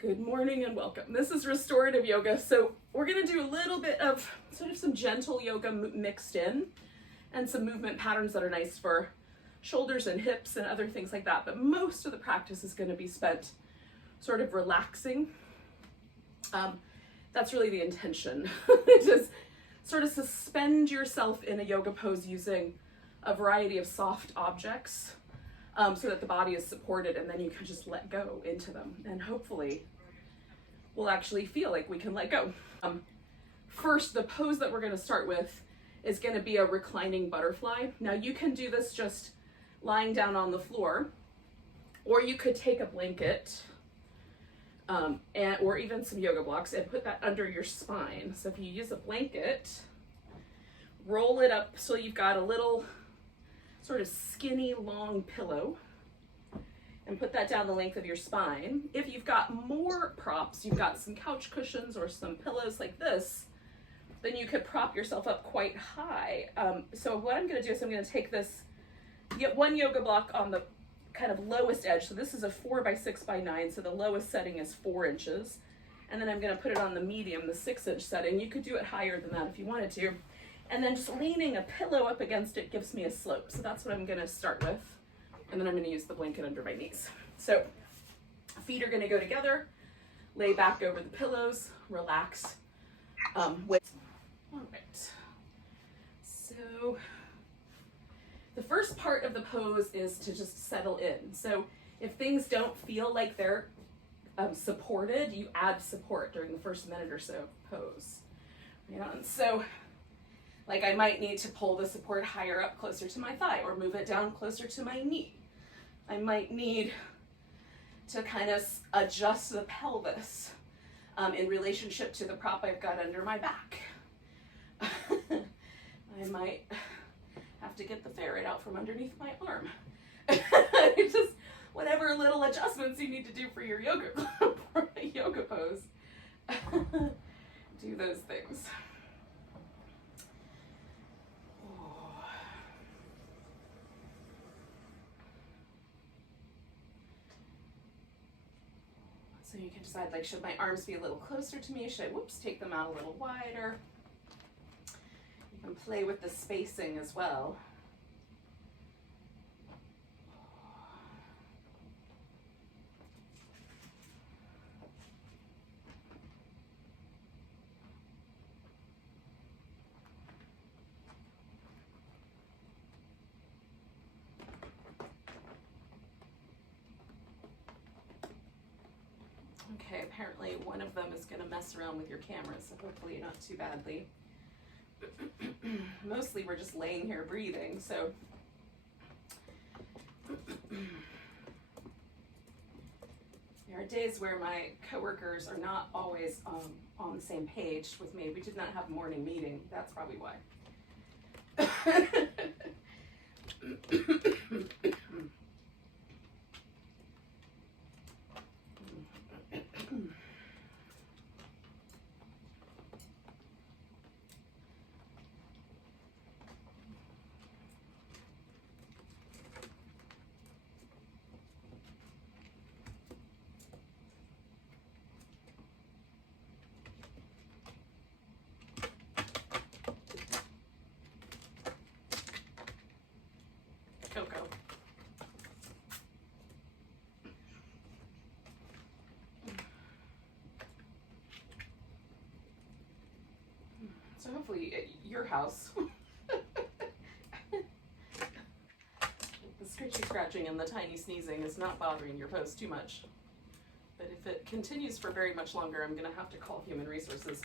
Good morning and welcome. This is restorative yoga. So we're going to do a little bit of sort of some gentle yoga mixed in and some movement patterns that are nice for shoulders and hips and other things like that. But most of the practice is going to be spent sort of relaxing. That's really the intention. Just sort of suspend yourself in a yoga pose using a variety of soft objects. So that the body is supported, and then you can just let go into them, and hopefully we'll actually feel like we can let go. First, the pose that we're going to start with is going to be a reclining butterfly. Now you can do this just lying down on the floor, or you could take a blanket or even some yoga blocks and put that under your spine. So if you use a blanket, roll it up so you've got a little sort of skinny long pillow and put that down the length of your spine. If you've got more props, you've got some couch cushions or some pillows like this, then you could prop yourself up quite high. So what I'm going to do is I'm going to take this, get one yoga block on the kind of lowest edge. So this is a 4 by 6 by 9. So the lowest setting is 4 inches. And then I'm going to put it on the medium, the 6-inch setting. You could do it higher than that if you wanted to. And then just leaning a pillow up against it gives me a slope. So that's what I'm going to start with. And then I'm going to use the blanket under my knees. So feet are going to go together, lay back over the pillows, relax. All right. So the first part of the pose is to just settle in. So if things don't feel like they're supported, you add support during the first minute or so of pose. And so like I might need to pull the support higher up closer to my thigh or move it down closer to my knee. I might need to kind of adjust the pelvis in relationship to the prop I've got under my back. I might have to get the ferret out from underneath my arm. Just whatever little adjustments you need to do for your yoga pose. Do those things. So you can decide, like, should my arms be a little closer to me? Should I, take them out a little wider? You can play with the spacing as well. Okay, apparently one of them is going to mess around with your camera, so hopefully not too badly. Mostly we're just laying here breathing, so there are days where my coworkers are not always on the same page with me. We did not have a morning meeting. That's probably why. Coco. So hopefully at your house, the scritchy scratching and the tiny sneezing is not bothering your pose too much. But if it continues for very much longer, I'm going to have to call human resources.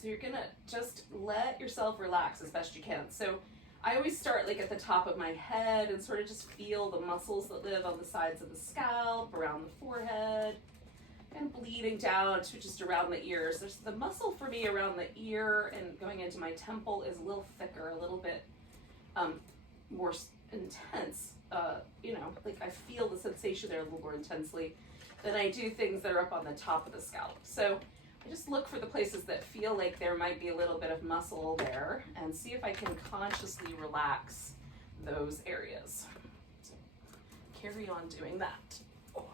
So you're going to just let yourself relax as best you can. So I always start like at the top of my head and sort of just feel the muscles that live on the sides of the scalp, around the forehead, and bleeding down to just around the ears. There's the muscle for me around the ear and going into my temple is a little thicker, a little bit more intense. Like I feel the sensation there a little more intensely than I do things that are up on the top of the scalp. So I just look for the places that feel like there might be a little bit of muscle there and see if I can consciously relax those areas. So carry on doing that. Oh.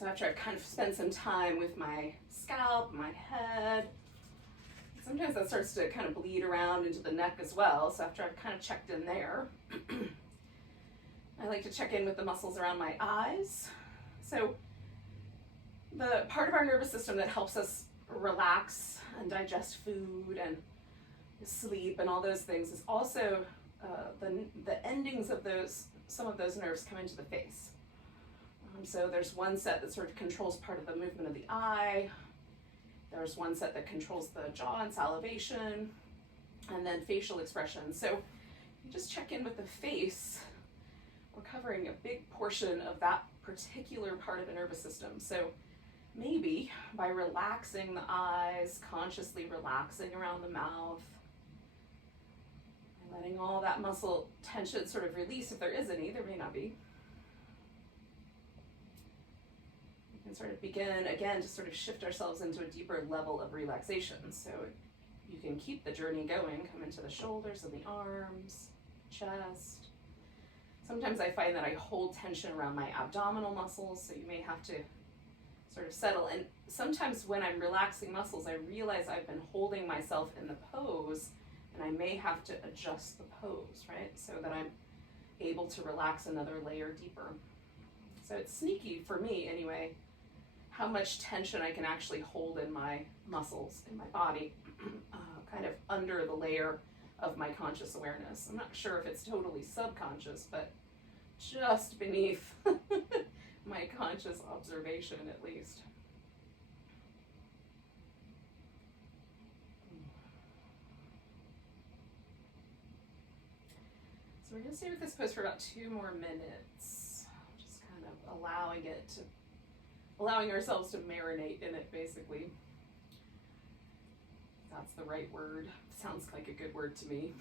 So after I've kind of spent some time with my scalp, my head, sometimes that starts to kind of bleed around into the neck as well. So after I've kind of checked in there, I like to check in with the muscles around my eyes. So the part of our nervous system that helps us relax and digest food and sleep and all those things is also the endings of those, some of those nerves come into the face. So there's one set that sort of controls part of the movement of the eye. There's one set that controls the jaw and salivation, and then facial expression. So you just check in with the face. We're covering a big portion of that particular part of the nervous system. So maybe by relaxing the eyes, consciously relaxing around the mouth, and letting all that muscle tension sort of release if there is any, there may not be. We can sort of begin again to sort of shift ourselves into a deeper level of relaxation. So you can keep the journey going, come into the shoulders and the arms, chest. Sometimes I find that I hold tension around my abdominal muscles, so you may have to sort of settle. And sometimes when I'm relaxing muscles, I realize I've been holding myself in the pose, and I may have to adjust the pose, right? So that I'm able to relax another layer deeper. So it's sneaky for me anyway, how much tension I can actually hold in my muscles, in my body, kind of under the layer of my conscious awareness. I'm not sure if it's totally subconscious, but just beneath my conscious observation at least. So we're going to stay with this pose for about 2 more minutes, just kind of allowing ourselves to marinate in it, basically. That's the right word. Sounds like a good word to me.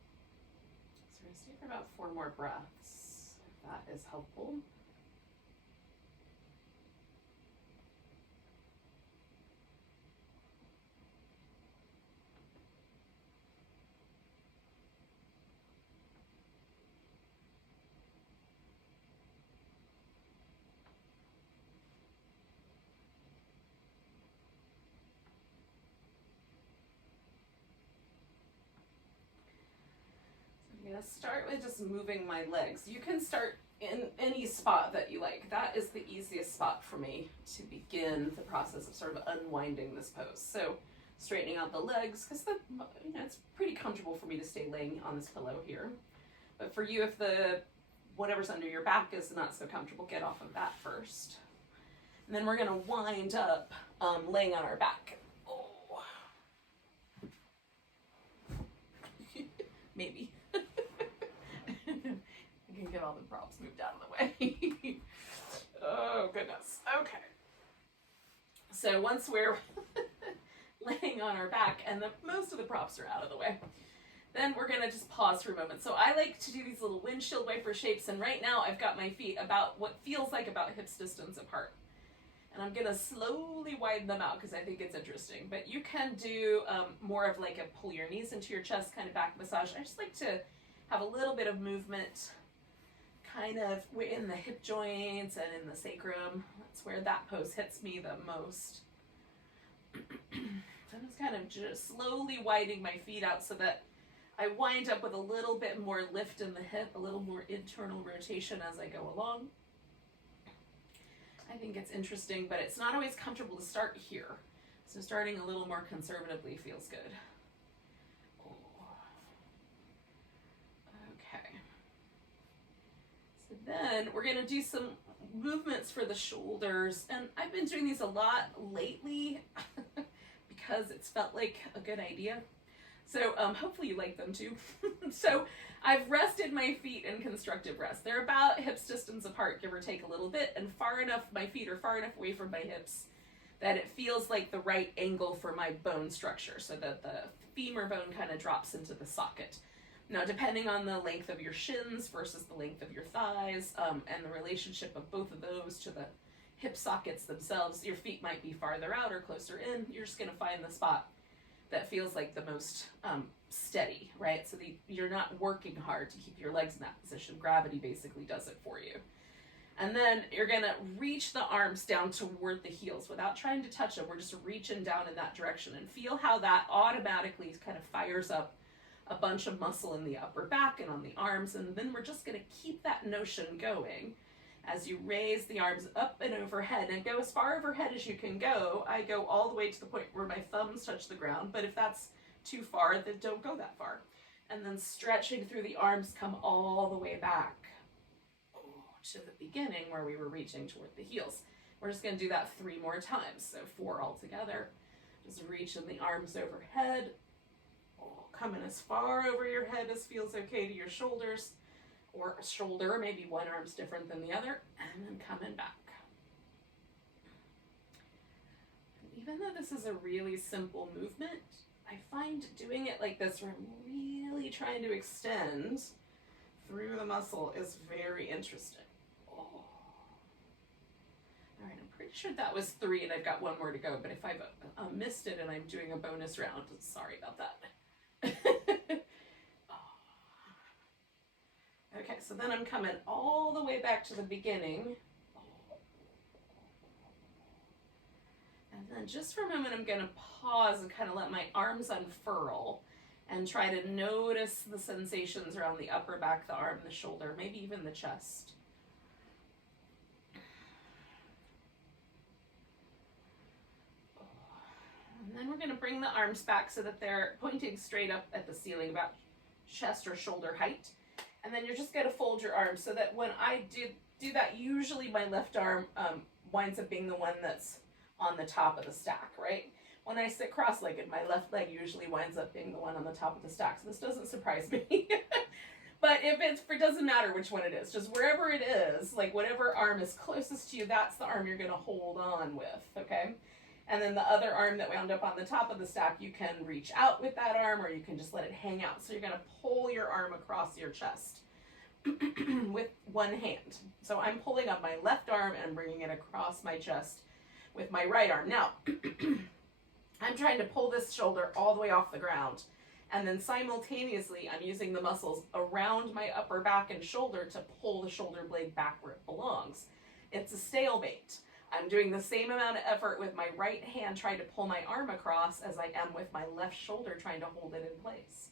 So we're going to stay for about 4 more breaths, if that is helpful. I'm going to start with just moving my legs. You can start in any spot that you like. That is the easiest spot for me to begin the process of sort of unwinding this pose. So straightening out the legs, because it's pretty comfortable for me to stay laying on this pillow here. But for you, if whatever's under your back is not so comfortable, get off of that first. And then we're going to wind up laying on our back. Oh. Maybe. I can get all the props moved out of the way. Oh, goodness. Okay. So once we're laying on our back and most of the props are out of the way, then we're going to just pause for a moment. So I like to do these little windshield wiper shapes, and right now I've got my feet about what feels like about hips distance apart. And I'm going to slowly widen them out because I think it's interesting. But you can do more of like a pull your knees into your chest kind of back massage. I just like to have a little bit of movement kind of in the hip joints and in the sacrum. That's where that pose hits me the most. I'm just kind of just slowly widening my feet out so that I wind up with a little bit more lift in the hip, a little more internal rotation as I go along. I think it's interesting, but it's not always comfortable to start here. So starting a little more conservatively feels good. Okay. So then we're going to do some movements for the shoulders. And I've been doing these a lot lately because it's felt like a good idea. So hopefully you like them too. So I've rested my feet in constructive rest. They're about hips distance apart, give or take a little bit, and far enough, my feet are far enough away from my hips that it feels like the right angle for my bone structure so that the femur bone kind of drops into the socket. Now, depending on the length of your shins versus the length of your thighs and the relationship of both of those to the hip sockets themselves, your feet might be farther out or closer in. You're just going to find the spot that feels like the most steady, right? So you're not working hard to keep your legs in that position. Gravity basically does it for you. And then you're gonna reach the arms down toward the heels without trying to touch them. We're just reaching down in that direction and feel how that automatically kind of fires up a bunch of muscle in the upper back and on the arms. And then we're just gonna keep that notion going as you raise the arms up and overhead, and go as far overhead as you can go. I go all the way to the point where my thumbs touch the ground, but if that's too far, then don't go that far. And then stretching through the arms, come all the way back to the beginning where we were reaching toward the heels. We're just gonna do that 3 more times, so 4 all together. Just reaching the arms overhead, coming as far over your head as feels okay to your shoulders, or a shoulder, maybe one arm's different than the other, and then coming back. And even though this is a really simple movement, I find doing it like this where I'm really trying to extend through the muscle is very interesting. Oh. All right, I'm pretty sure that was 3 and I've got 1 more to go, but if I've missed it and I'm doing a bonus round, sorry about that. Okay, so then I'm coming all the way back to the beginning. And then just for a moment, I'm going to pause and kind of let my arms unfurl and try to notice the sensations around the upper back, the arm, the shoulder, maybe even the chest. And then we're going to bring the arms back so that they're pointing straight up at the ceiling, about chest or shoulder height. And then you're just going to fold your arms so that when I do that, usually my left arm winds up being the one that's on the top of the stack, right? When I sit cross-legged, my left leg usually winds up being the one on the top of the stack. So this doesn't surprise me. But it doesn't matter which one it is. Just wherever it is, like whatever arm is closest to you, that's the arm you're going to hold on with, okay? And then the other arm that wound up on the top of the stack, you can reach out with that arm or you can just let it hang out. So you're going to pull your arm across your chest with one hand. So I'm pulling up my left arm and bringing it across my chest with my right arm. Now, I'm trying to pull this shoulder all the way off the ground. And then simultaneously, I'm using the muscles around my upper back and shoulder to pull the shoulder blade back where it belongs. It's a stalemate. I'm doing the same amount of effort with my right hand trying to pull my arm across as I am with my left shoulder trying to hold it in place.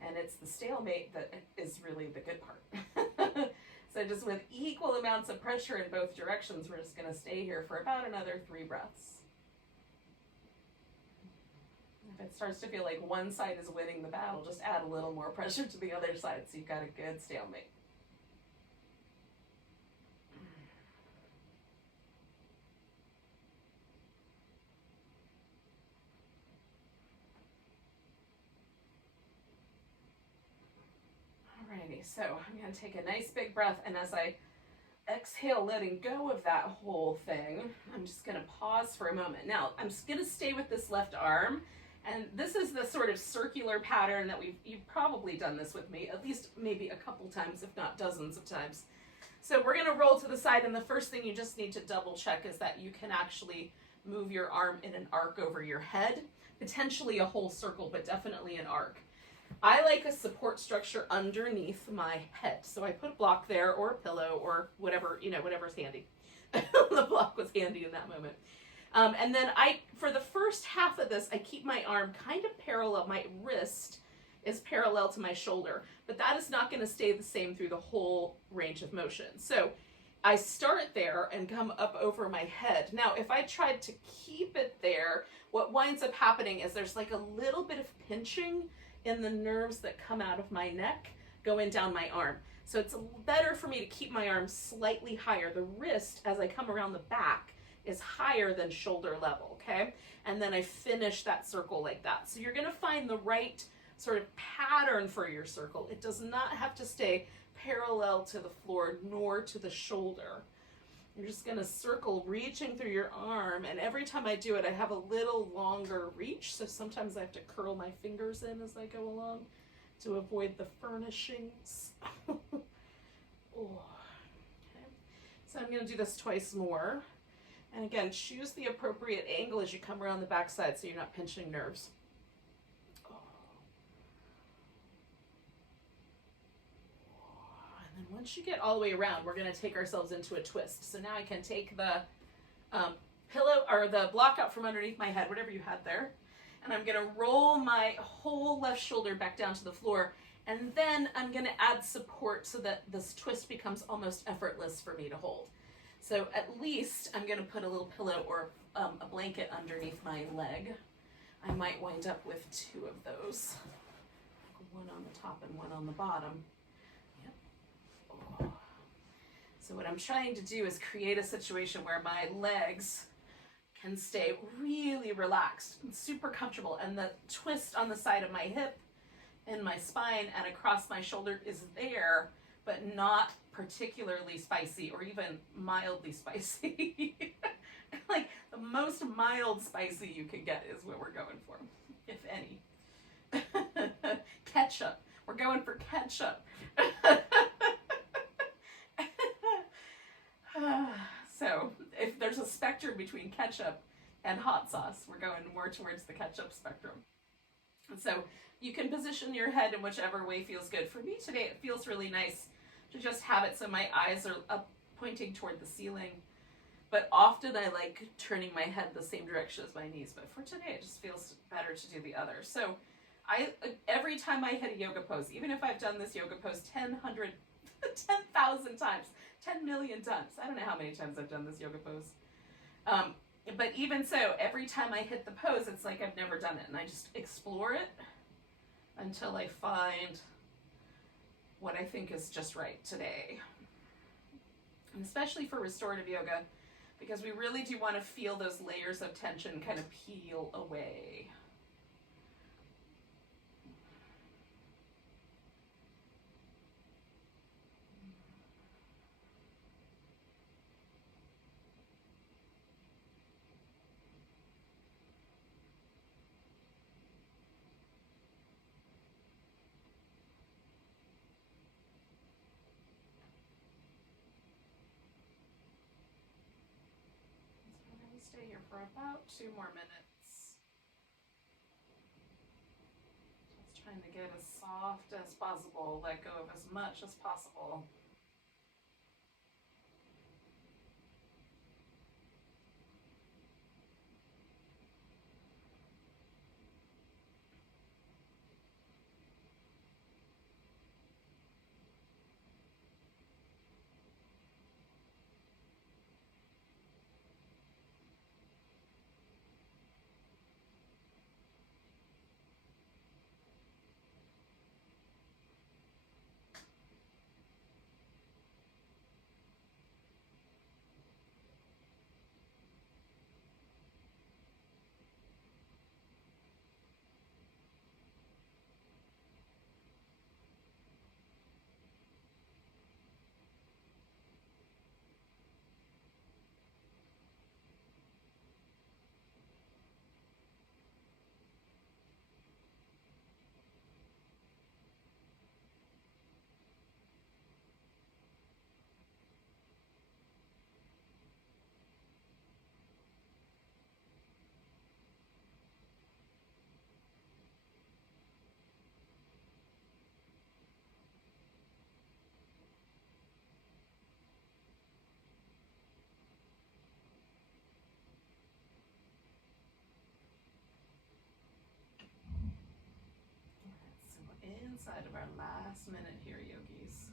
And it's the stalemate that is really the good part. So just with equal amounts of pressure in both directions, we're just going to stay here for about another 3 breaths. If it starts to feel like one side is winning the battle, just add a little more pressure to the other side so you've got a good stalemate. so I'm going to take a nice big breath, and as I exhale, letting go of that whole thing, I'm just going to pause for a moment. Now, I'm just going to stay with this left arm, and this is the sort of circular pattern that you've probably done this with me, at least maybe a couple times, if not dozens of times. So we're going to roll to the side, and the first thing you just need to double check is that you can actually move your arm in an arc over your head, potentially a whole circle, but definitely an arc. I like a support structure underneath my head. So I put a block there, or a pillow, or whatever, whatever's handy. The block was handy in that moment. And then for the first half of this, I keep my arm kind of parallel. My wrist is parallel to my shoulder, but that is not going to stay the same through the whole range of motion. So I start there and come up over my head. Now, if I tried to keep it there, what winds up happening is there's like a little bit of pinching in the nerves that come out of my neck going down my arm. So it's better for me to keep my arm slightly higher. The wrist, as I come around the back, is higher than shoulder level, okay? And then I finish that circle like that. So you're gonna find the right sort of pattern for your circle. It does not have to stay parallel to the floor nor to the shoulder. You're just gonna circle, reaching through your arm, and every time I do it, I have a little longer reach, so sometimes I have to curl my fingers in as I go along to avoid the furnishings. Oh. Okay. So I'm gonna do this twice more. And again, choose the appropriate angle as you come around the backside so you're not pinching nerves. And then once you get all the way around, we're going to take ourselves into a twist. So now I can take the pillow or the block out from underneath my head, whatever you had there, and I'm going to roll my whole left shoulder back down to the floor, and then I'm going to add support so that this twist becomes almost effortless for me to hold. So at least I'm going to put a little pillow or a blanket underneath my leg. I might wind up with two of those, one on the top and one on the bottom. So what I'm trying to do is create a situation where my legs can stay really relaxed and super comfortable, and the twist on the side of my hip and my spine and across my shoulder is there, but not particularly spicy or even mildly spicy. Like the most mild spicy you can get is what we're going for, if any. Ketchup. We're going for ketchup. So if there's a spectrum between ketchup and hot sauce, we're going more towards the ketchup spectrum. And so you can position your head in whichever way feels good. For me today, it feels really nice to just have it so my eyes are up pointing toward the ceiling. But often I like turning my head the same direction as my knees. But for today, it just feels better to do the other. So every time I hit a yoga pose, even if I've done this yoga pose 10,000 times, 10 million times. I don't know how many times I've done this yoga pose. But even so, every time I hit the pose, it's like I've never done it. And I just explore it until I find what I think is just right today. And especially for restorative yoga, because we really do want to feel those layers of tension kind of peel away. Stay here for about 2 more minutes. Just trying to get as soft as possible, let go of as much as possible. Side of our last minute here, yogis.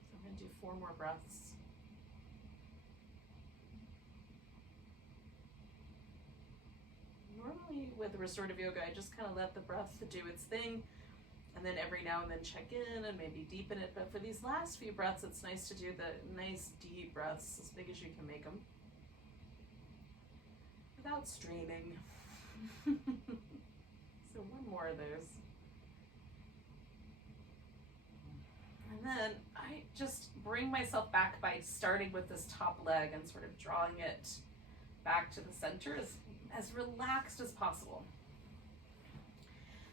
So I'm going to do 4 more breaths. Normally with restorative yoga, I just kind of let the breath do its thing, and then every now and then check in and maybe deepen it. But for these last few breaths, it's nice to do the nice deep breaths, as big as you can make them, without straining. So 1 more of those. And then I just bring myself back by starting with this top leg and sort of drawing it back to the center as relaxed as possible.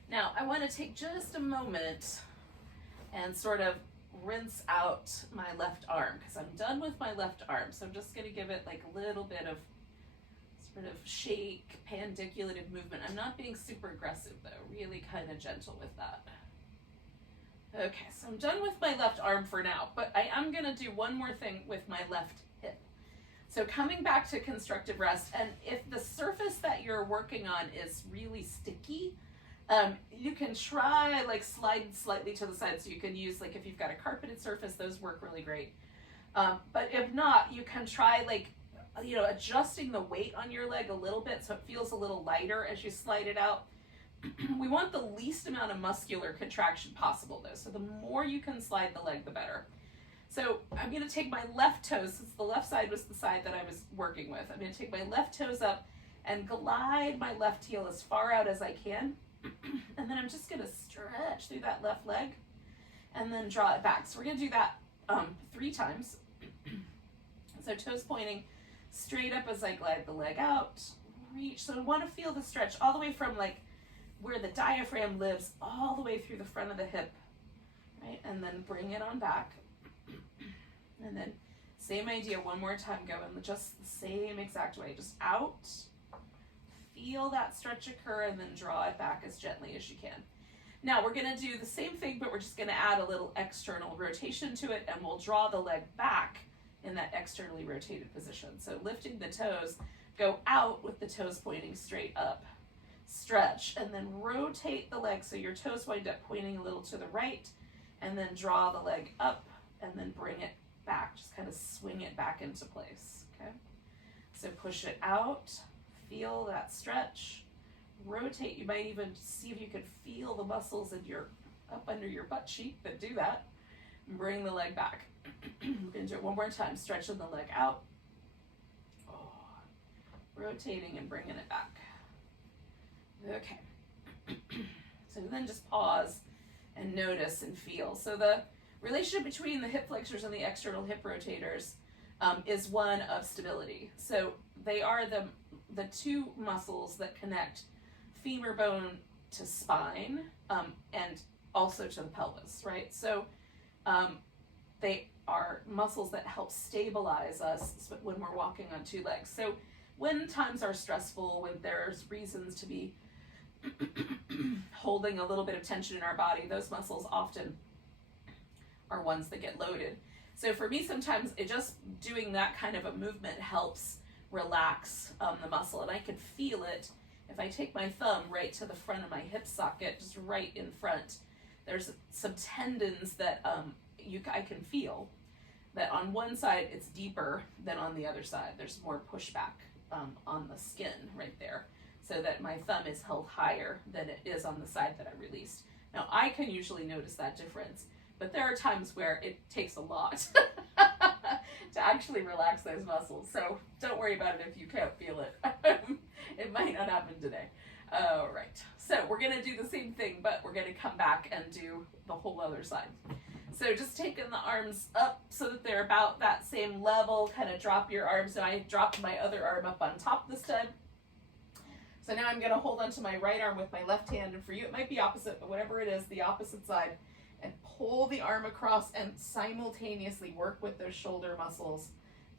Now, I want to take just a moment and sort of rinse out my left arm, because I'm done with my left arm. So I'm just going to give it like a little bit of sort of shake, pandiculative movement. I'm not being super aggressive though, really kind of gentle with that. Okay, so I'm done with my left arm for now, but I am going to do one more thing with my left hip. So coming back to constructive rest, and if the surface that you're working on is really sticky, you can try like slide slightly to the side. So you can use, like, if you've got a carpeted surface, those work really great. But if not, you can try like, you know, adjusting the weight on your leg a little bit so it feels a little lighter as you slide it out. We want the least amount of muscular contraction possible though. So the more you can slide the leg, the better. So I'm going to take my left toes, since the left side was the side that I was working with. I'm going to take my left toes up and glide my left heel as far out as I can. And then I'm just going to stretch through that left leg and then draw it back. So we're going to do that 3 times. So toes pointing straight up as I glide the leg out. Reach. So I want to feel the stretch all the way from like where the diaphragm lives all the way through the front of the hip. Right? And then bring it on back. And then same idea, 1 more time, going just the same exact way, just out, feel that stretch occur, and then draw it back as gently as you can. Now we're going to do the same thing, but we're just going to add a little external rotation to it, and we'll draw the leg back in that externally rotated position. So lifting the toes, go out with the toes pointing straight up, stretch, and then rotate the leg so your toes wind up pointing a little to the right, and then draw the leg up, and then bring it back, just kind of swing it back into place. Okay, so push it out, feel that stretch, rotate. You might even see if you can feel the muscles in your up under your butt cheek that do that. Bring the leg back. We're going to do it 1 more time, stretching the leg out, rotating and bringing it back. Okay, so then just pause and notice and feel. So the relationship between the hip flexors and the external hip rotators is one of stability. So they are the 2 muscles that connect femur bone to spine and also to the pelvis, right? So they are muscles that help stabilize us when we're walking on 2 legs. So when times are stressful, when there's reasons to be holding a little bit of tension in our body, those muscles often are ones that get loaded. So for me, sometimes it just doing that kind of a movement helps relax the muscle, and I can feel it if I take my thumb right to the front of my hip socket, just right in front. There's some tendons that I can feel that on one side it's deeper than on the other side. There's more pushback on the skin right there, so that my thumb is held higher than it is on the side that I released. Now I can usually notice that difference, but there are times where it takes a lot to actually relax those muscles. So don't worry about it if you can't feel it. It might not happen today. All right, so we're gonna do the same thing, but we're gonna come back and do the whole other side. So just taking the arms up so that they're about that same level, kind of drop your arms. And I dropped my other arm up on top this time. So now I'm gonna hold onto my right arm with my left hand, and for you it might be opposite, but whatever it is, the opposite side, and pull the arm across and simultaneously work with those shoulder muscles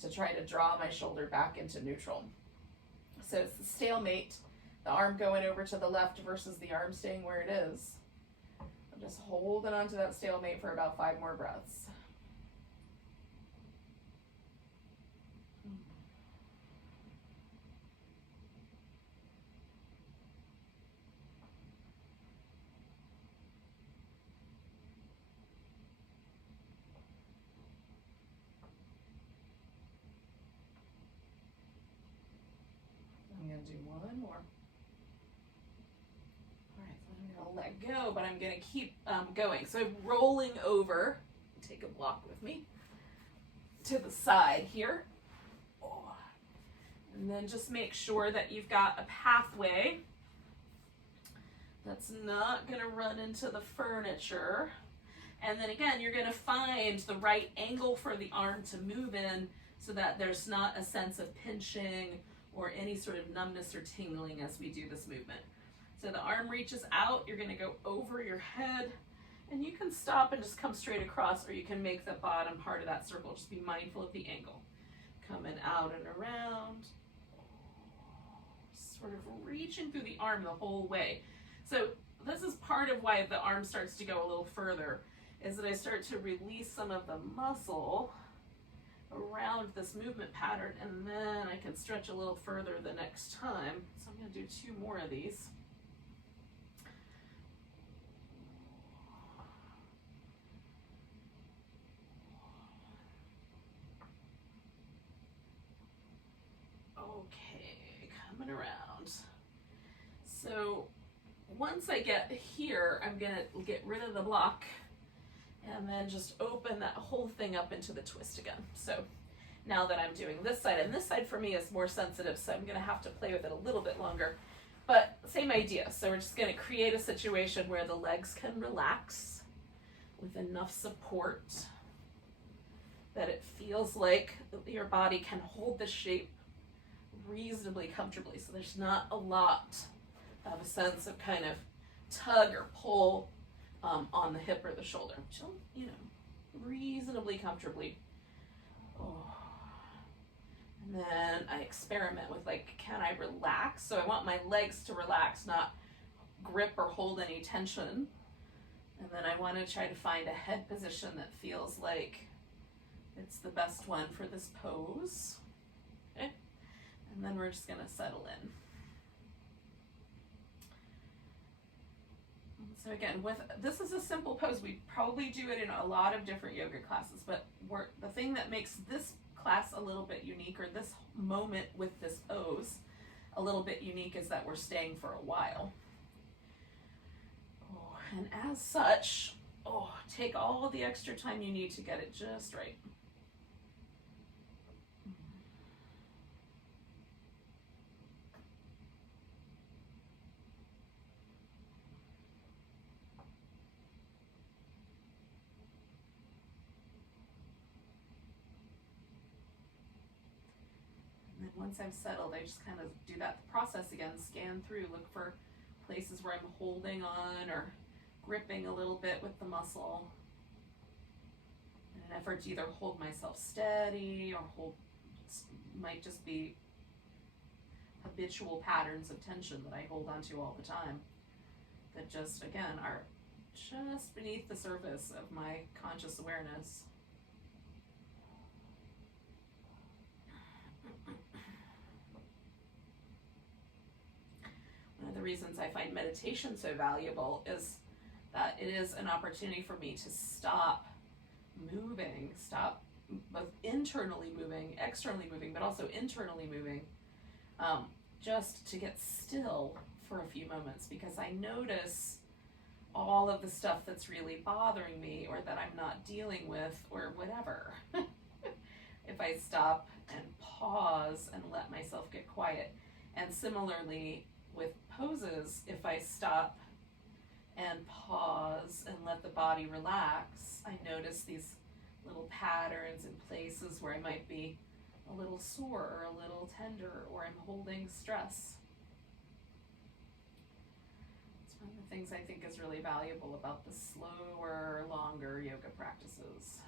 to try to draw my shoulder back into neutral. So it's the stalemate the arm going over to the left versus the arm staying where it is. I'm just holding on to that stalemate for about 5 more breaths. I'm going to do one more. All right, so I'm going to let go, but I'm going to keep going. So I'm rolling over. Take a block with me to the side here. Oh. And then just make sure that you've got a pathway that's not going to run into the furniture. And then again, you're going to find the right angle for the arm to move in so that there's not a sense of pinching or any sort of numbness or tingling as we do this movement. So the arm reaches out, you're going to go over your head, and you can stop and just come straight across, or you can make the bottom part of that circle. Just be mindful of the angle. Coming out and around, sort of reaching through the arm the whole way. So this is part of why the arm starts to go a little further, is that I start to release some of the muscle around this movement pattern, and then I can stretch a little further the next time. So I'm going to do 2 more of these. Okay, coming around. So once I get here, I'm going to get rid of the block and then just open that whole thing up into the twist again. So now that I'm doing this side, and this side for me is more sensitive, so I'm going to have to play with it a little bit longer, but same idea. So we're just going to create a situation where the legs can relax with enough support that it feels like your body can hold the shape reasonably comfortably. So there's not a lot of a sense of kind of tug or pull on the hip or the shoulder. You know, reasonably comfortably. Oh. And then I experiment with, like, can I relax? So I want my legs to relax, not grip or hold any tension. And then I want to try to find a head position that feels like it's the best one for this pose. Okay? And then we're just going to settle in. So again, this is a simple pose. We probably do it in a lot of different yoga classes, but the thing that makes this class a little bit unique, or this moment with this pose a little bit unique, is that we're staying for a while. Oh, and as such, take all the extra time you need to get it just right. Once I've settled, I just kind of do that process again, scan through, look for places where I'm holding on or gripping a little bit with the muscle in an effort to either hold myself steady or might just be habitual patterns of tension that I hold on to all the time that just, again, are just beneath the surface of my conscious awareness. One of the reasons I find meditation so valuable is that it is an opportunity for me to stop moving, stop both internally moving, externally moving, but also internally moving, just to get still for a few moments, because I notice all of the stuff that's really bothering me or that I'm not dealing with or whatever. If I stop and pause and let myself get quiet. And similarly with poses, if I stop and pause and let the body relax, I notice these little patterns and places where I might be a little sore or a little tender, or I'm holding stress. It's one of the things I think is really valuable about the slower, longer yoga practices.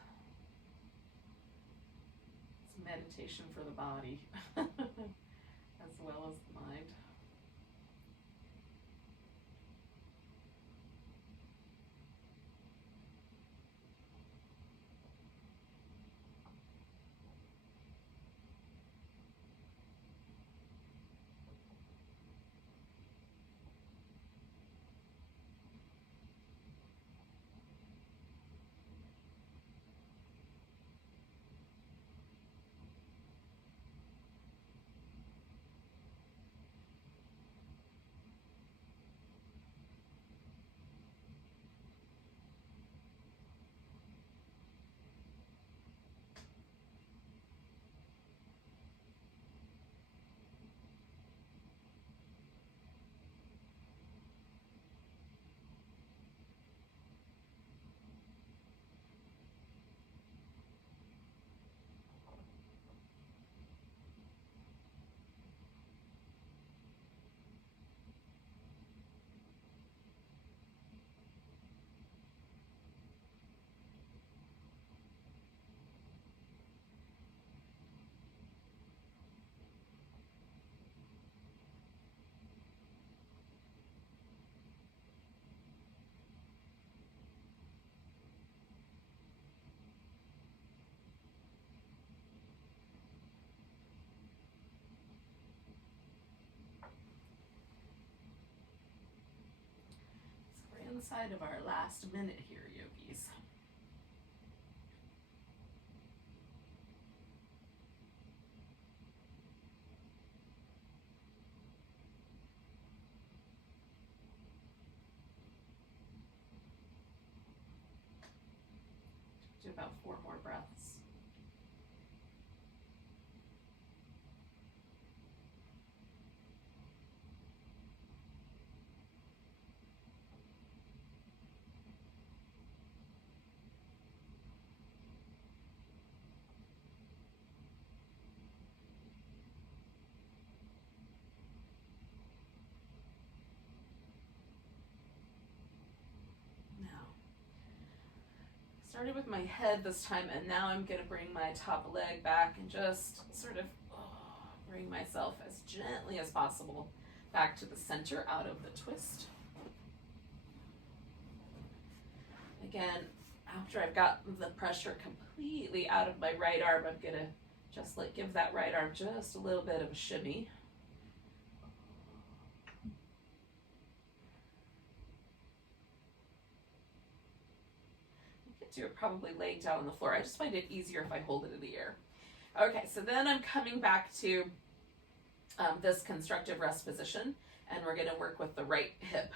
It's meditation for the body as well as the mind. inside of our last minute here, yogis. Do about 4 more breaths. Started with my head this time, and now I'm going to bring my top leg back and just sort of bring myself as gently as possible back to the center out of the twist. Again, after I've got the pressure completely out of my right arm, I'm going to just give that right arm just a little bit of a shimmy. Do it probably laying down on the floor. I just find it easier if I hold it in the air. Okay, so then I'm coming back to this constructive rest position, and we're going to work with the right hip.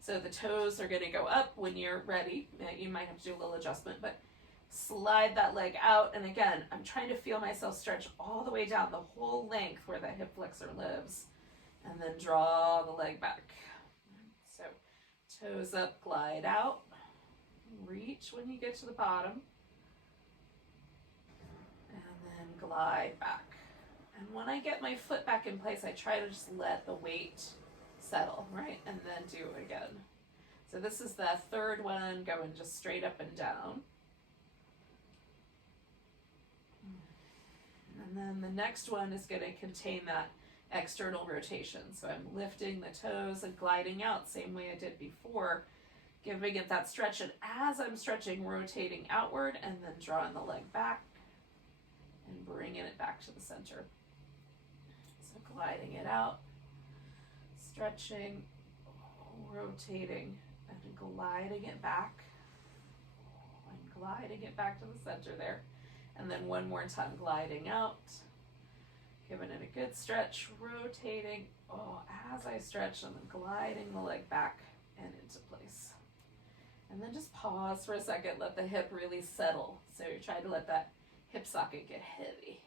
So the toes are going to go up when you're ready. You might have to do a little adjustment, but slide that leg out. And again, I'm trying to feel myself stretch all the way down the whole length where that hip flexor lives, and then draw the leg back. So toes up, glide out. Reach when you get to the bottom, and then glide back. And when I get my foot back in place, I try to just let the weight settle, right? And then do it again. So this is the third one, going just straight up and down. And then the next one is going to contain that external rotation. So I'm lifting the toes and gliding out, same way I did before, giving it that stretch, and as I'm stretching, rotating outward and then drawing the leg back and bringing it back to the center. So gliding it out, stretching, rotating, and gliding it back, and gliding it back to the center there. And then one more time, gliding out, giving it a good stretch, rotating, as I stretch, and then gliding the leg back and into place. And then just pause for a second, let the hip really settle. So you're trying to let that hip socket get heavy.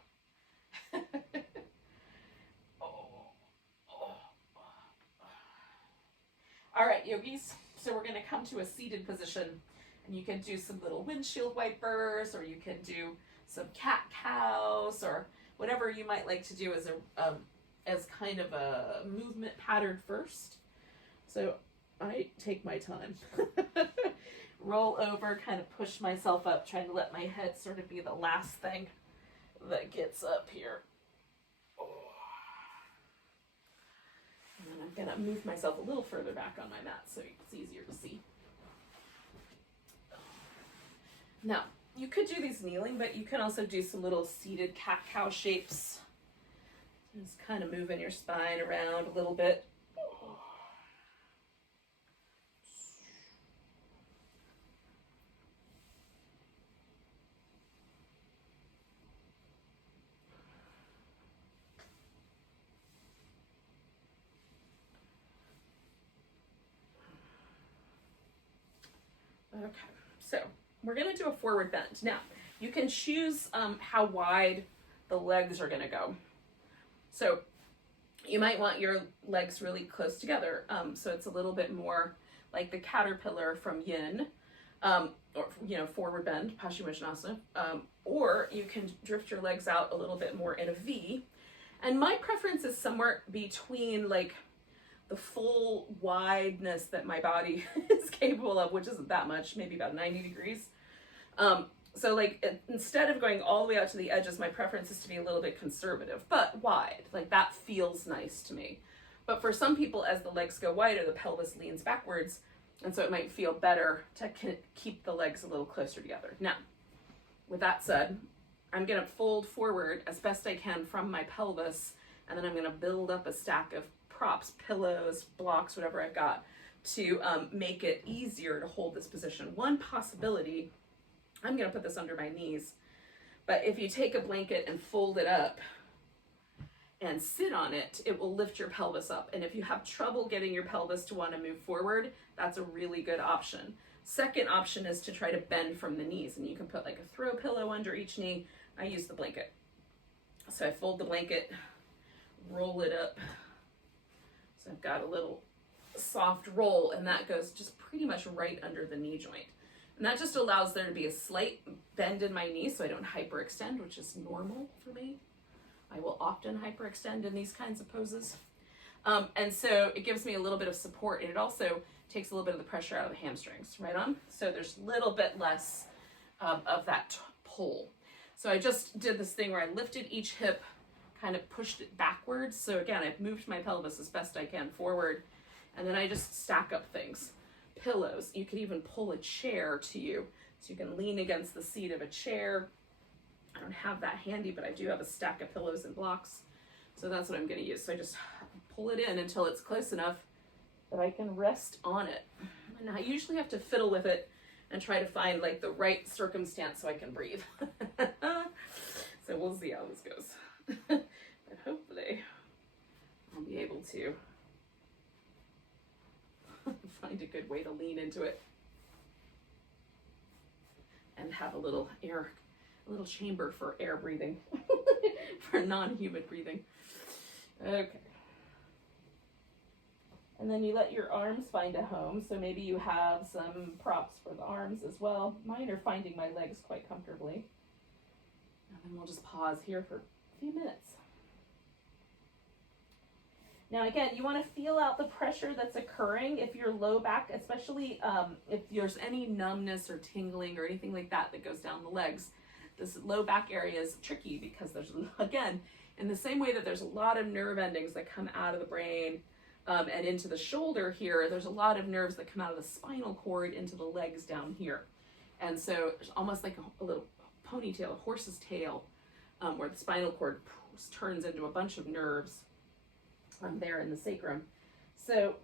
All right, yogis, so we're gonna come to a seated position, and you can do some little windshield wipers, or you can do some cat-cows, or whatever you might like to do as kind of a movement pattern first. So I take my time. Roll over, kind of push myself up, trying to let my head sort of be the last thing that gets up here. And then I'm gonna move myself a little further back on my mat so it's easier to see. Now, you could do these kneeling, but you can also do some little seated cat-cow shapes. Just kind of moving your spine around a little bit. Okay, so we're going to do a forward bend. Now, you can choose how wide the legs are going to go. So you might want your legs really close together, so it's a little bit more like the caterpillar from yin, or forward bend, Paschimottanasana, or you can drift your legs out a little bit more in a V. And my preference is somewhere between the full wideness that my body is capable of, which isn't that much, maybe about 90 degrees. So instead of going all the way out to the edges, my preference is to be a little bit conservative, but wide. That feels nice to me. But for some people, as the legs go wider, the pelvis leans backwards, and so it might feel better to keep the legs a little closer together. Now, with that said, I'm gonna fold forward as best I can from my pelvis, and then I'm gonna build up a stack of props, pillows, blocks, whatever I've got, to make it easier to hold this position. One possibility, I'm going to put this under my knees, but if you take a blanket and fold it up and sit on it, it will lift your pelvis up. And if you have trouble getting your pelvis to want to move forward, that's a really good option. Second option is to try to bend from the knees, and you can put like a throw pillow under each knee. I use the blanket. So I fold the blanket, roll it up. So I've got a little soft roll, and that goes just pretty much right under the knee joint. And that just allows there to be a slight bend in my knee so I don't hyperextend, which is normal for me. I will often hyperextend in these kinds of poses. And so it gives me a little bit of support, and it also takes a little bit of the pressure out of the hamstrings, right on? So there's a little bit less of that pull. So I just did this thing where I lifted each hip, kind of pushed it backwards. So again, I've moved my pelvis as best I can forward, and then I just stack up things. Pillows, you could even pull a chair to you. So you can lean against the seat of a chair. I don't have that handy, but I do have a stack of pillows and blocks. So that's what I'm gonna use. So I just pull it in until it's close enough that I can rest on it. And I usually have to fiddle with it and try to find like the right circumstance so I can breathe. So we'll see how this goes. But hopefully I'll be able to find a good way to lean into it and have a little air, a little chamber for air breathing, for non-humid breathing. Okay. And then you let your arms find a home. So maybe you have some props for the arms as well. Mine are finding my legs quite comfortably. And then we'll just pause here for a few minutes. Now again, you want to feel out the pressure that's occurring if your low back, especially if there's any numbness or tingling or anything like that that goes down the legs. This low back area is tricky because there's, again, in the same way that there's a lot of nerve endings that come out of the brain and into the shoulder here, there's a lot of nerves that come out of the spinal cord into the legs down here. And so it's almost like a little ponytail, a horse's tail, where the spinal cord turns into a bunch of nerves there in the sacrum. So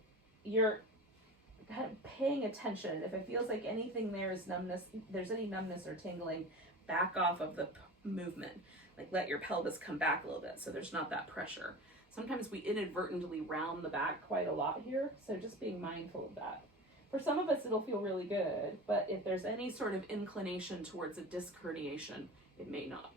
you're kind of paying attention. If it feels like anything there is numbness, there's any numbness or tingling, back off of the movement. Like let your pelvis come back a little bit so there's not that pressure. Sometimes we inadvertently round the back quite a lot here, so just being mindful of that. For some of us, it'll feel really good, but if there's any sort of inclination towards a disc herniation, it may not.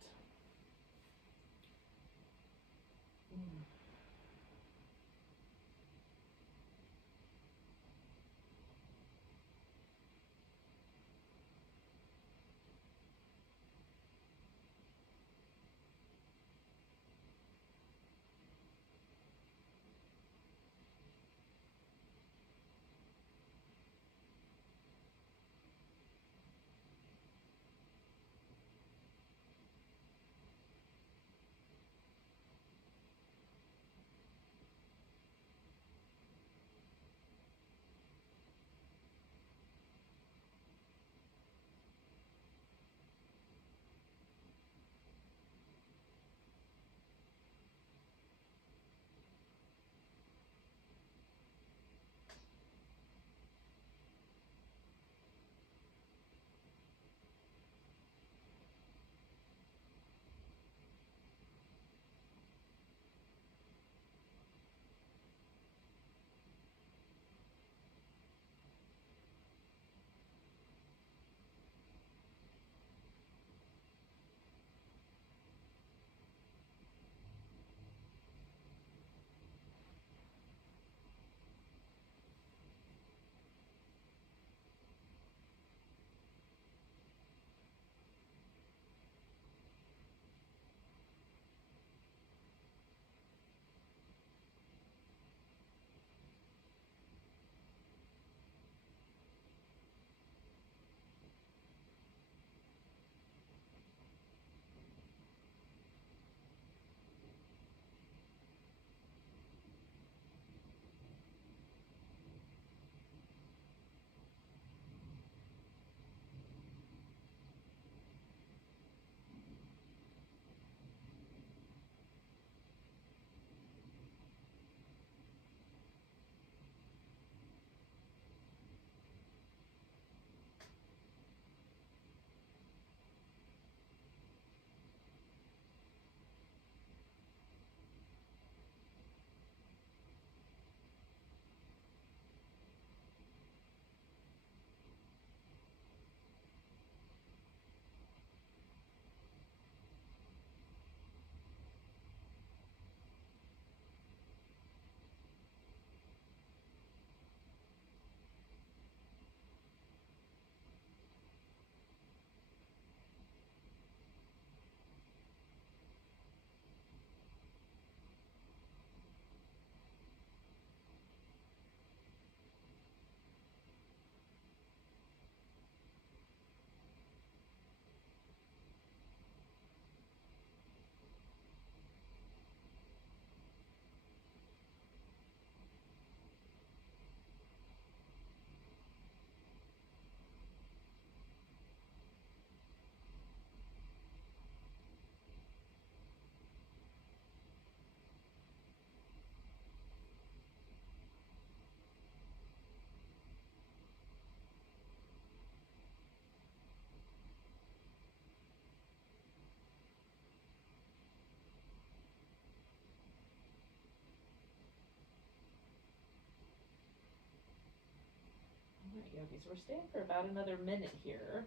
yogis. We're staying for about another minute here.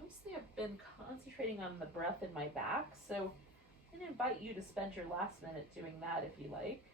Mostly I've been concentrating on the breath in my back, so I'm going to invite you to spend your last minute doing that if you like.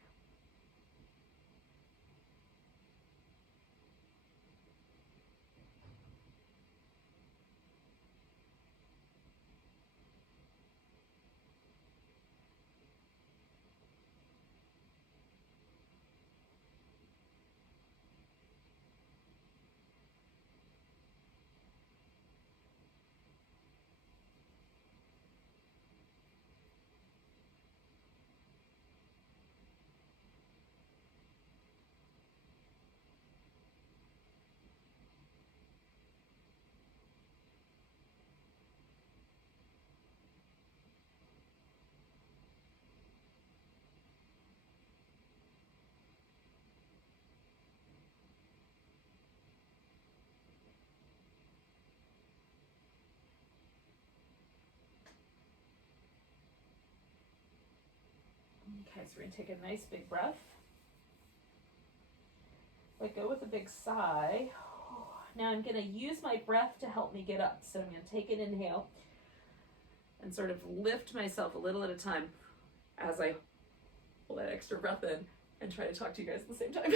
Okay, so we're going to take a nice big breath. Let go with a big sigh. Now I'm going to use my breath to help me get up. So I'm going to take an inhale and sort of lift myself a little at a time as I pull that extra breath in and try to talk to you guys at the same time.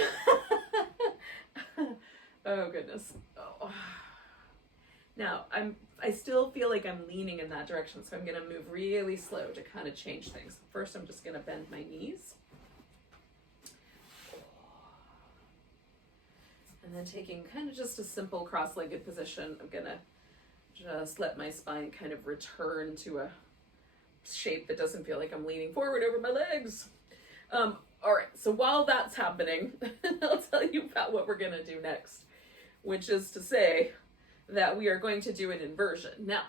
Oh goodness. Oh. Now I still feel like I'm leaning in that direction, so I'm going to move really slow to kind of change things. First, I'm just going to bend my knees. And then taking kind of just a simple cross-legged position, I'm going to just let my spine kind of return to a shape that doesn't feel like I'm leaning forward over my legs. All right, so while that's happening, I'll tell you about what we're going to do next, which is to say that we are going to do an inversion. Now,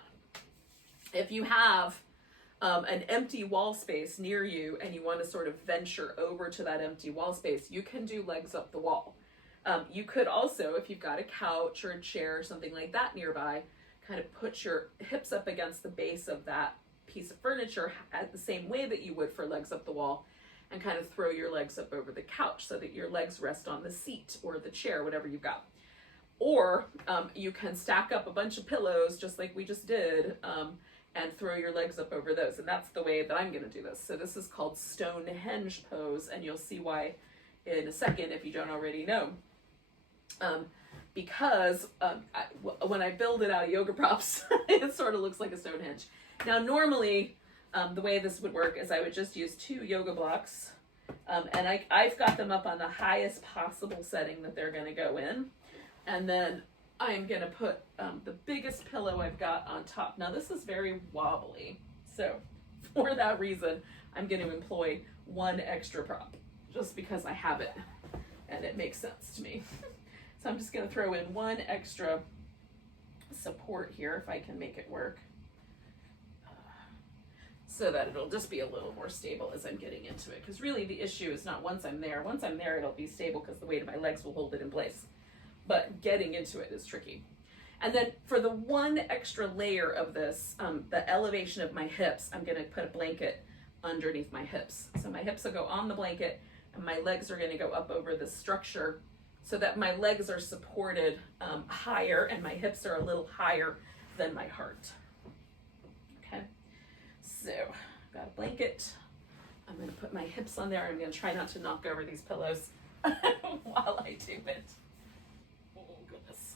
if you have an empty wall space near you and you want to sort of venture over to that empty wall space, you can do legs up the wall. You could also, if you've got a couch or a chair or something like that nearby, kind of put your hips up against the base of that piece of furniture at the same way that you would for legs up the wall, and kind of throw your legs up over the couch so that your legs rest on the seat or the chair, whatever you've got. Or you can stack up a bunch of pillows just like we just did, and throw your legs up over those. And that's the way that I'm going to do this. So this is called Stonehenge pose, and you'll see why in a second if you don't already know. Because when I build it out of yoga props, it sort of looks like a Stonehenge. Now normally, the way this would work is I would just use 2 yoga blocks, and I've got them up on the highest possible setting that they're going to go in. And then I'm going to put the biggest pillow I've got on top. Now this is very wobbly, so for that reason, I'm going to employ 1 extra prop, just because I have it, and it makes sense to me. So I'm just going to throw in 1 extra support here, if I can make it work, so that it'll just be a little more stable as I'm getting into it. Because really the issue is not once I'm there. Once I'm there, it'll be stable because the weight of my legs will hold it in place. But getting into it is tricky. And then for the 1 extra layer of this, the elevation of my hips, I'm going to put a blanket underneath my hips. So my hips will go on the blanket, and my legs are going to go up over the structure, so that my legs are supported higher and my hips are a little higher than my heart. Okay, so I've got a blanket. I'm going to put my hips on there. I'm going to try not to knock over these pillows while I do it. Oh, goodness.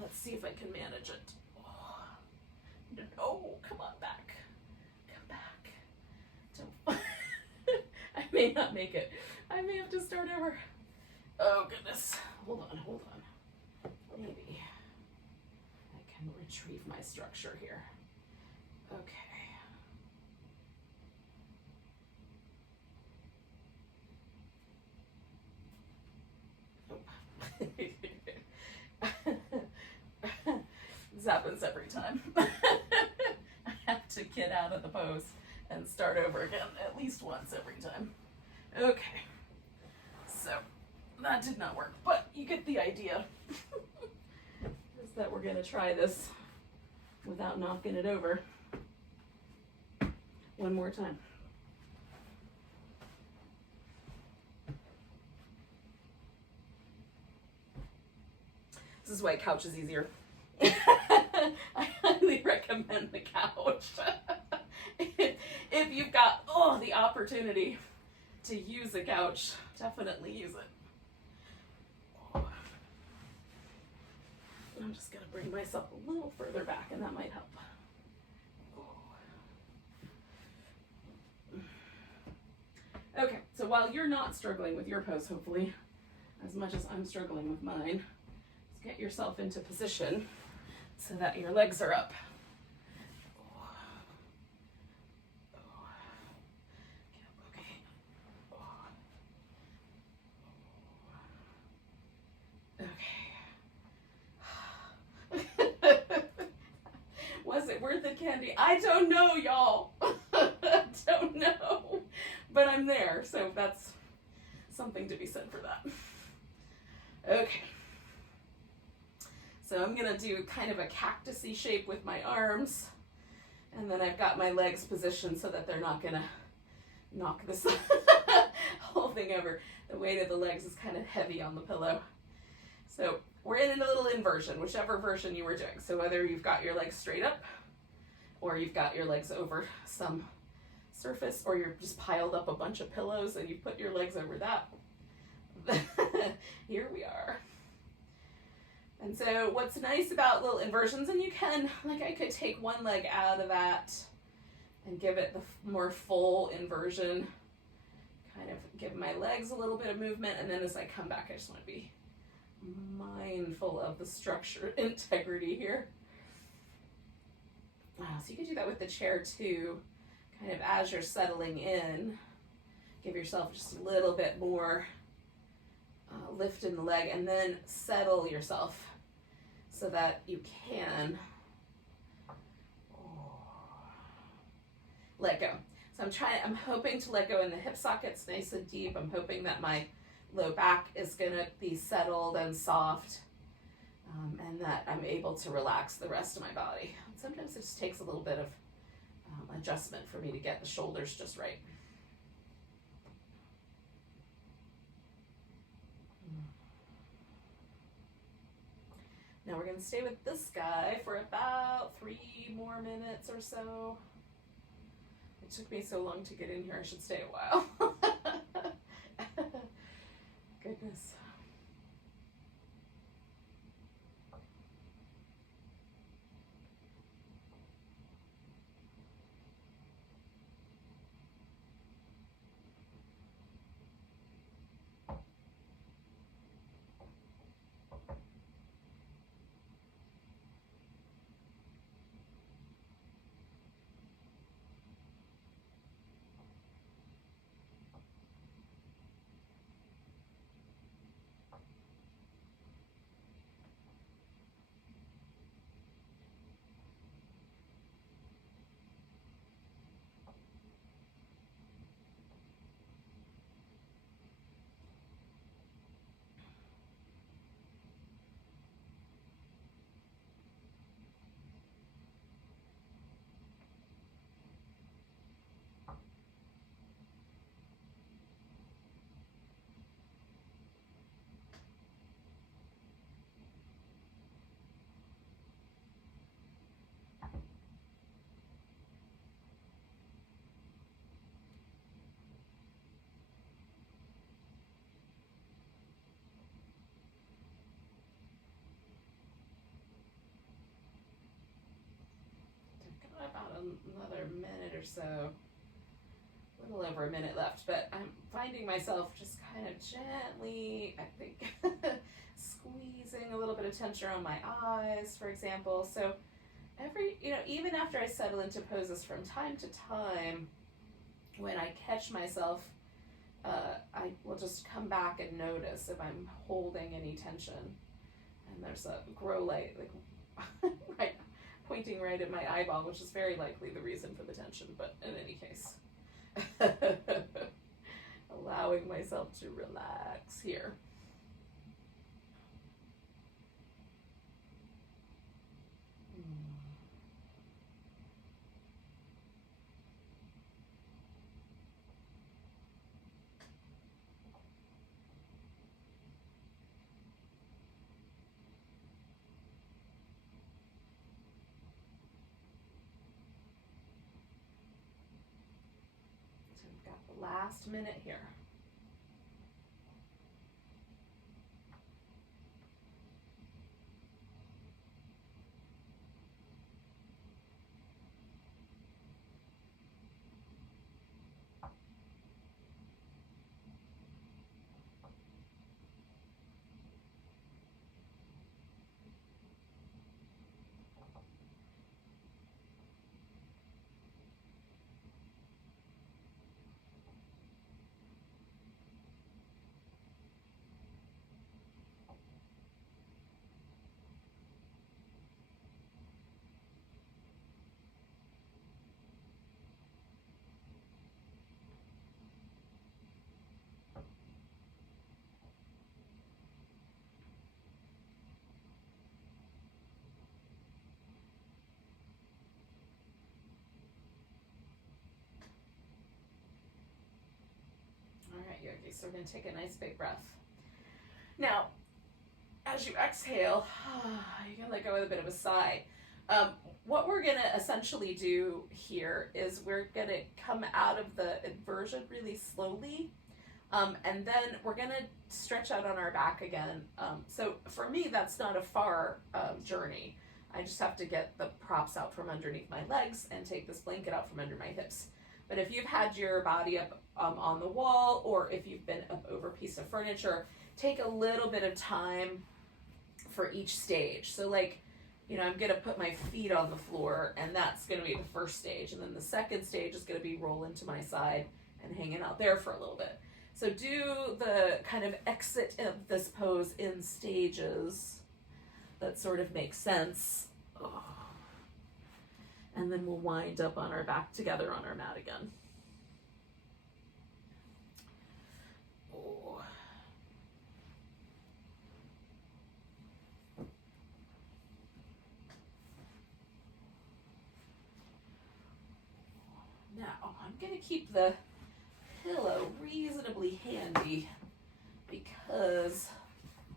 Let's see if I can manage it. Oh, no, come on back. Come back. Don't. I may not make it. I may have to start over. Oh, goodness. Hold on. Maybe I can retrieve my structure here. Okay. This happens every time. I have to get out of the pose and start over again at least once every time. Okay, so that did not work, but you get the idea. that we're gonna try this without knocking it over. One more time. This is why couch is easier. I highly recommend the couch. If you've got the opportunity to use a couch, definitely use it. I'm just gonna bring myself a little further back, and that might help. Okay, so while you're not struggling with your pose, hopefully, as much as I'm struggling with mine, just get yourself into position so that your legs are up. Was it worth it, Candy? I don't know, y'all. I don't know. But I'm there, so that's something to be said for that. Okay. So I'm gonna do kind of a cactus-y shape with my arms, and then I've got my legs positioned so that they're not gonna knock this whole thing over. The weight of the legs is kind of heavy on the pillow. So we're in a little inversion, whichever version you were doing. So whether you've got your legs straight up, or you've got your legs over some surface, or you're just piled up a bunch of pillows and you put your legs over that. Here we are. And so what's nice about little inversions, and you can, like I could take one leg out of that and give it the more full inversion, kind of give my legs a little bit of movement, and then as I come back, I just want to be mindful of the structure integrity here. So you can do that with the chair too, kind of as you're settling in, give yourself just a little bit more lift in the leg, and then settle yourself so that you can let go. So I'm hoping to let go in the hip sockets nice and deep. I'm hoping that my low back is gonna be settled and soft, and that I'm able to relax the rest of my body. Sometimes it just takes a little bit of adjustment for me to get the shoulders just right. Now we're gonna stay with this guy for about 3 more minutes or so. It took me so long to get in here, I should stay a while. Goodness. About another minute or so, a little over a minute left, but I'm finding myself just kind of gently, I think, squeezing a little bit of tension on my eyes, for example. So even after I settle into poses from time to time, when I catch myself, I will just come back and notice if I'm holding any tension. And there's a grow light, like, right, pointing right at my eyeball, which is very likely the reason for the tension, but in any case, allowing myself to relax here. last minute here. All right, Yogi, so we're going to take a nice big breath. Now, as you exhale, you can let go with a bit of a sigh. What we're going to essentially do here is we're going to come out of the inversion really slowly, and then we're going to stretch out on our back again. So for me, that's not a far journey. I just have to get the props out from underneath my legs and take this blanket out from under my hips. But if you've had your body up on the wall, or if you've been up over a piece of furniture, take a little bit of time for each stage. So like, I'm going to put my feet on the floor, and that's going to be the first stage. And then the second stage is going to be rolling to my side and hanging out there for a little bit. So do the kind of exit of this pose in stages that sort of make sense. Oh. And then we'll wind up on our back together on our mat again. Oh. Now, I'm going to keep the pillow reasonably handy because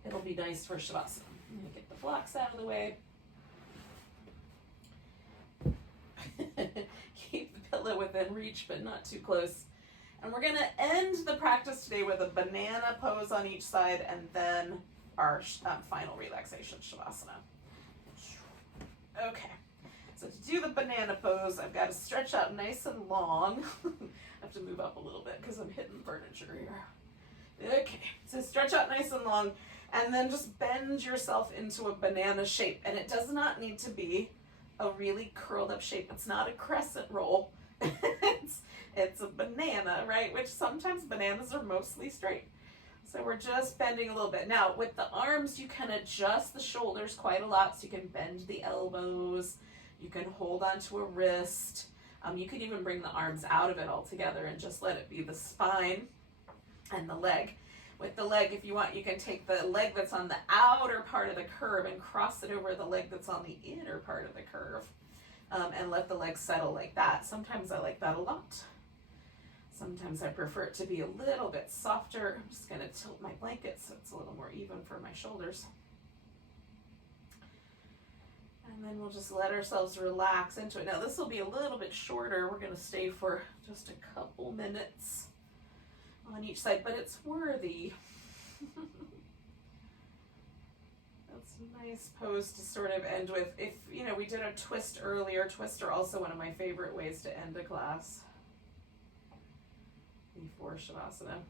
it'll be nice for Shavasana. I'm going to get the blocks out of the way. Keep the pillow within reach, but not too close. And we're going to end the practice today with a banana pose on each side, and then our final relaxation, Shavasana. Okay, so to do the banana pose, I've got to stretch out nice and long. I have to move up a little bit because I'm hitting furniture here. Okay, so stretch out nice and long, and then just bend yourself into a banana shape. And it does not need to be a really curled up shape. It's not a crescent roll. it's a banana, right? Which sometimes bananas are mostly straight. So we're just bending a little bit. Now with the arms, you can adjust the shoulders quite a lot. So you can bend the elbows. You can hold onto a wrist. You can even bring the arms out of it altogether and just let it be the spine and the leg. With the leg, if you want, you can take the leg that's on the outer part of the curve and cross it over the leg that's on the inner part of the curve, and let the leg settle like that. Sometimes I like that a lot. Sometimes I prefer it to be a little bit softer. I'm just going to tilt my blanket so it's a little more even for my shoulders. And then we'll just let ourselves relax into it. Now this will be a little bit shorter. We're going to stay for just a couple minutes on each side, but it's worthy. That's a nice pose to sort of end with. If, we did a twist earlier. Twists are also one of my favorite ways to end a class before Shavasana.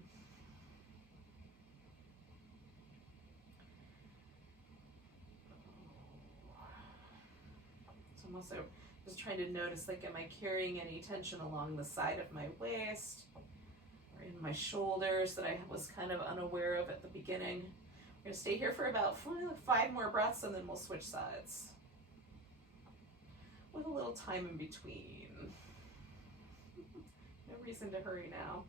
So I'm also just trying to notice, like, am I carrying any tension along the side of my waist or in my shoulders that I was kind of unaware of at the beginning? We're going to stay here for about 5 more breaths, and then we'll switch sides with a little time in between. No reason to hurry now.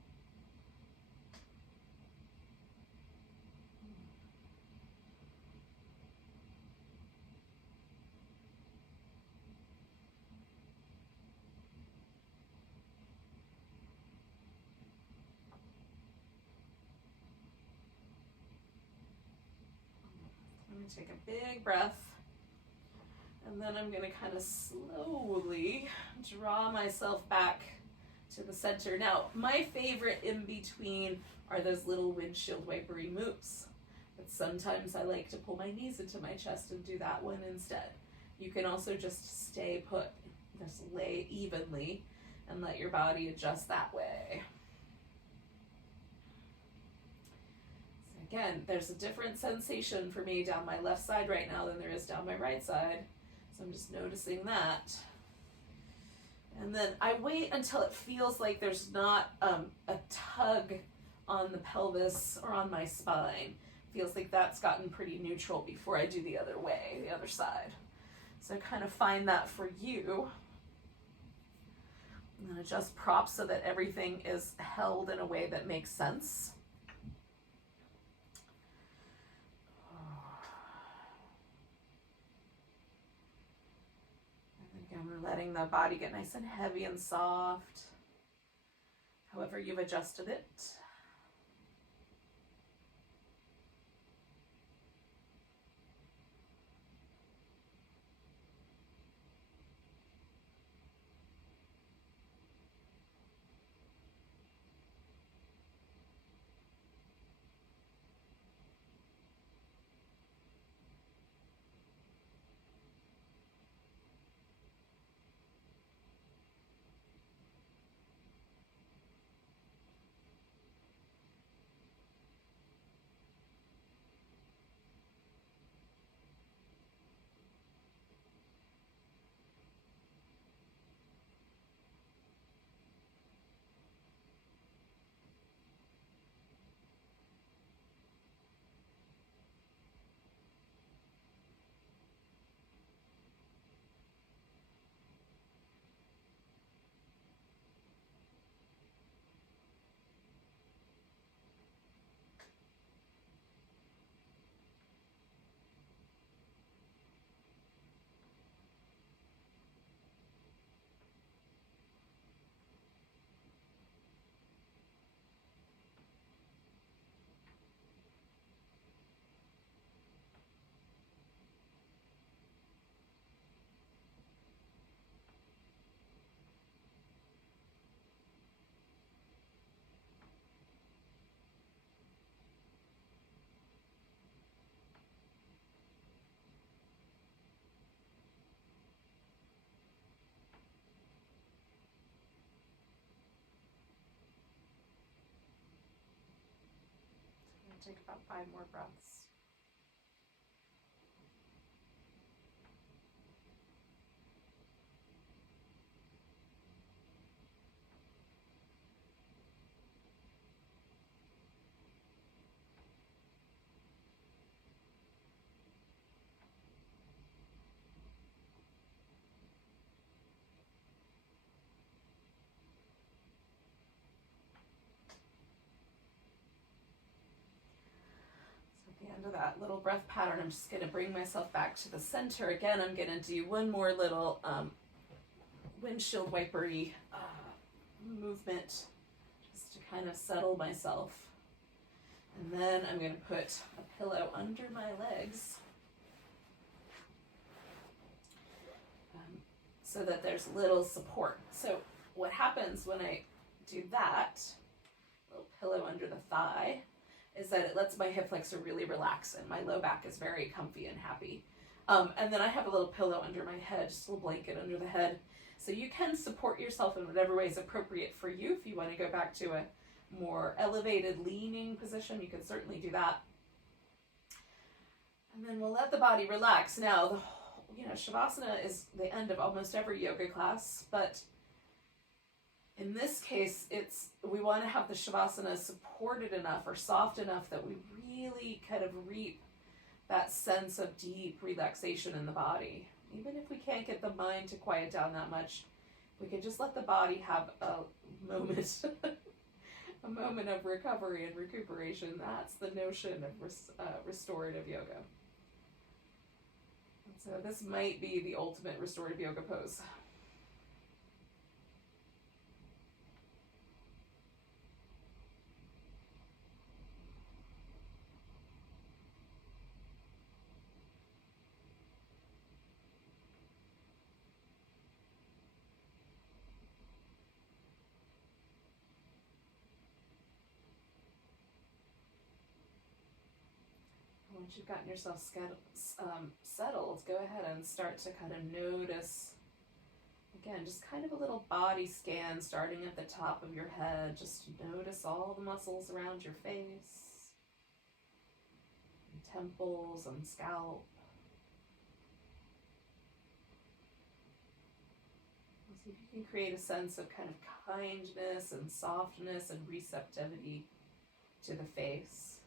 I'm going to take a big breath, and then I'm going to kind of slowly draw myself back to the center. Now, my favorite in between are those little windshield wipery moves. But sometimes I like to pull my knees into my chest and do that one instead. You can also just stay put, just lay evenly and let your body adjust that way. So again, there's a different sensation for me down my left side right now than there is down my right side. So I'm just noticing that. And then I wait until it feels like there's not a tug on the pelvis or on my spine. Feels like that's gotten pretty neutral before I do the other way, the other side. So kind of find that for you. And then adjust props so that everything is held in a way that makes sense. Again, we're letting the body get nice and heavy and soft, however you've adjusted it. Take about 5 more breaths. At the end of that little breath pattern, I'm just going to bring myself back to the center. Again, I'm going to do one more little windshield wipery movement just to kind of settle myself. And then I'm going to put a pillow under my legs so that there's little support. So what happens when I do that, little pillow under the thigh, is that it lets my hip flexor really relax and my low back is very comfy and happy. And then I have a little pillow under my head, just a little blanket under the head. So you can support yourself in whatever way is appropriate for you. If you want to go back to a more elevated leaning position, you can certainly do that. And then we'll let the body relax. Now, Shavasana is the end of almost every yoga class, but in this case, we want to have the Shavasana supported enough or soft enough that we really kind of reap that sense of deep relaxation in the body. Even if we can't get the mind to quiet down that much, we can just let the body have a moment, a moment of recovery and recuperation. That's the notion of restorative yoga. And so this might be the ultimate restorative yoga pose. Once you've gotten yourself settled, go ahead and start to kind of notice, again, just kind of a little body scan starting at the top of your head. Just notice all the muscles around your face, and temples and scalp. See if you can create a sense of kind of kindness and softness and receptivity to the face.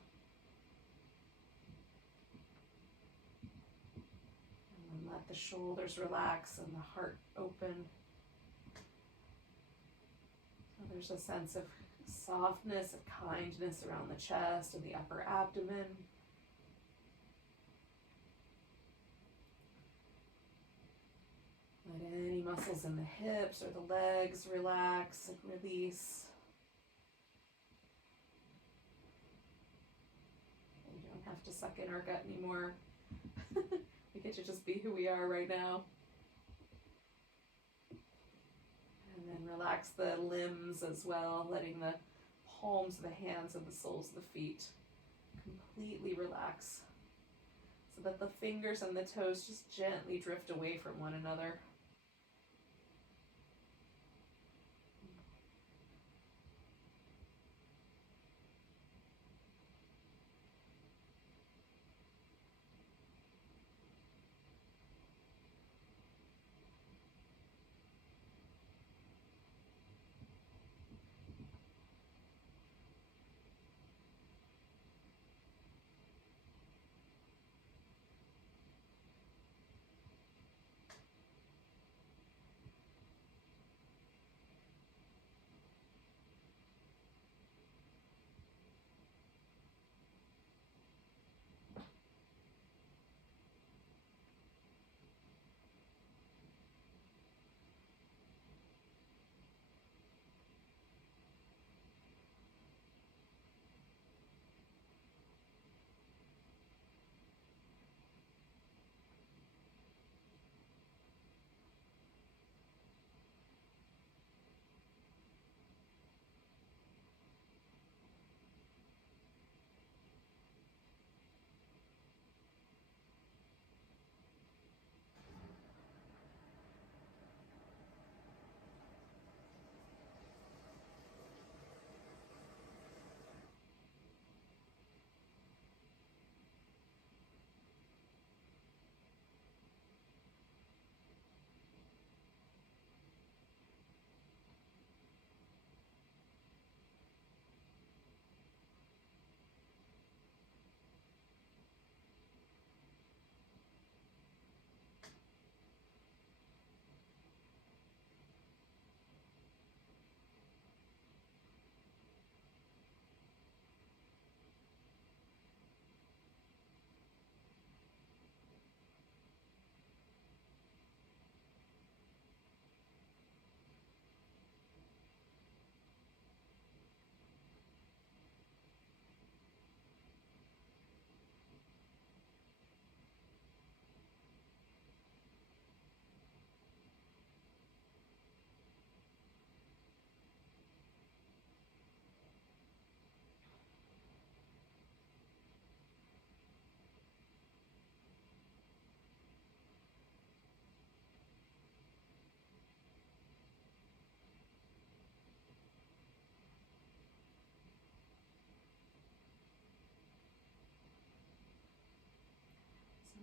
And let the shoulders relax and the heart open. So there's a sense of softness, of kindness around the chest and the upper abdomen. Let any muscles in the hips or the legs relax and release. We don't have to suck in our gut anymore. We get to just be who we are right now. And then relax the limbs as well, letting the palms of the hands and the soles of the feet completely relax, so that the fingers and the toes just gently drift away from one another.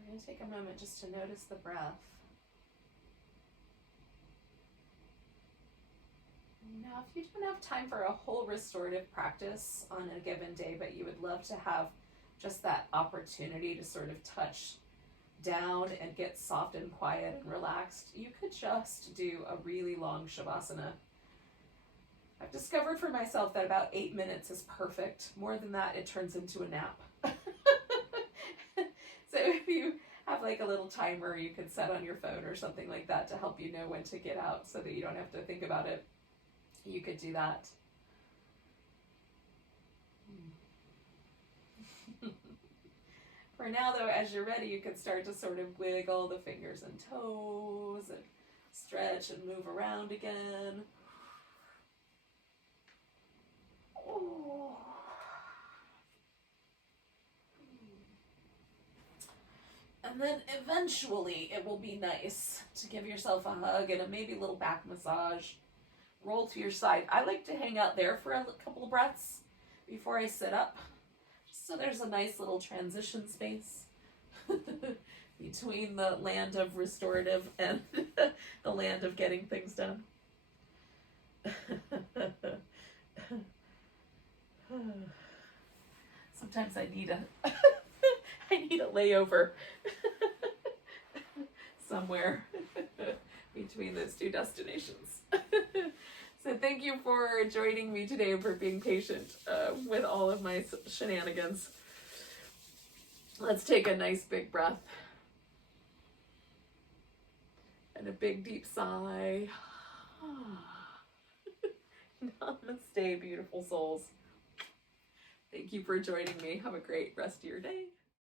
We're going to take a moment just to notice the breath. Now, if you don't have time for a whole restorative practice on a given day, but you would love to have just that opportunity to sort of touch down and get soft and quiet and relaxed, you could just do a really long Shavasana. I've discovered for myself that about 8 minutes is perfect. More than that, it turns into a nap. So if you have like a little timer you could set on your phone or something like that to help you know when to get out so that you don't have to think about it, you could do that. For now though, as you're ready, you can start to sort of wiggle the fingers and toes and stretch and move around again. Oh. And then eventually it will be nice to give yourself a hug and a maybe little back massage. Roll to your side. I like to hang out there for a couple of breaths before I sit up, just so there's a nice little transition space between the land of restorative and the land of getting things done. Sometimes I need a layover somewhere between those two destinations. So thank you for joining me today and for being patient with all of my shenanigans. Let's take a nice big breath and a big deep sigh. Namaste, beautiful souls. Thank you for joining me. Have a great rest of your day.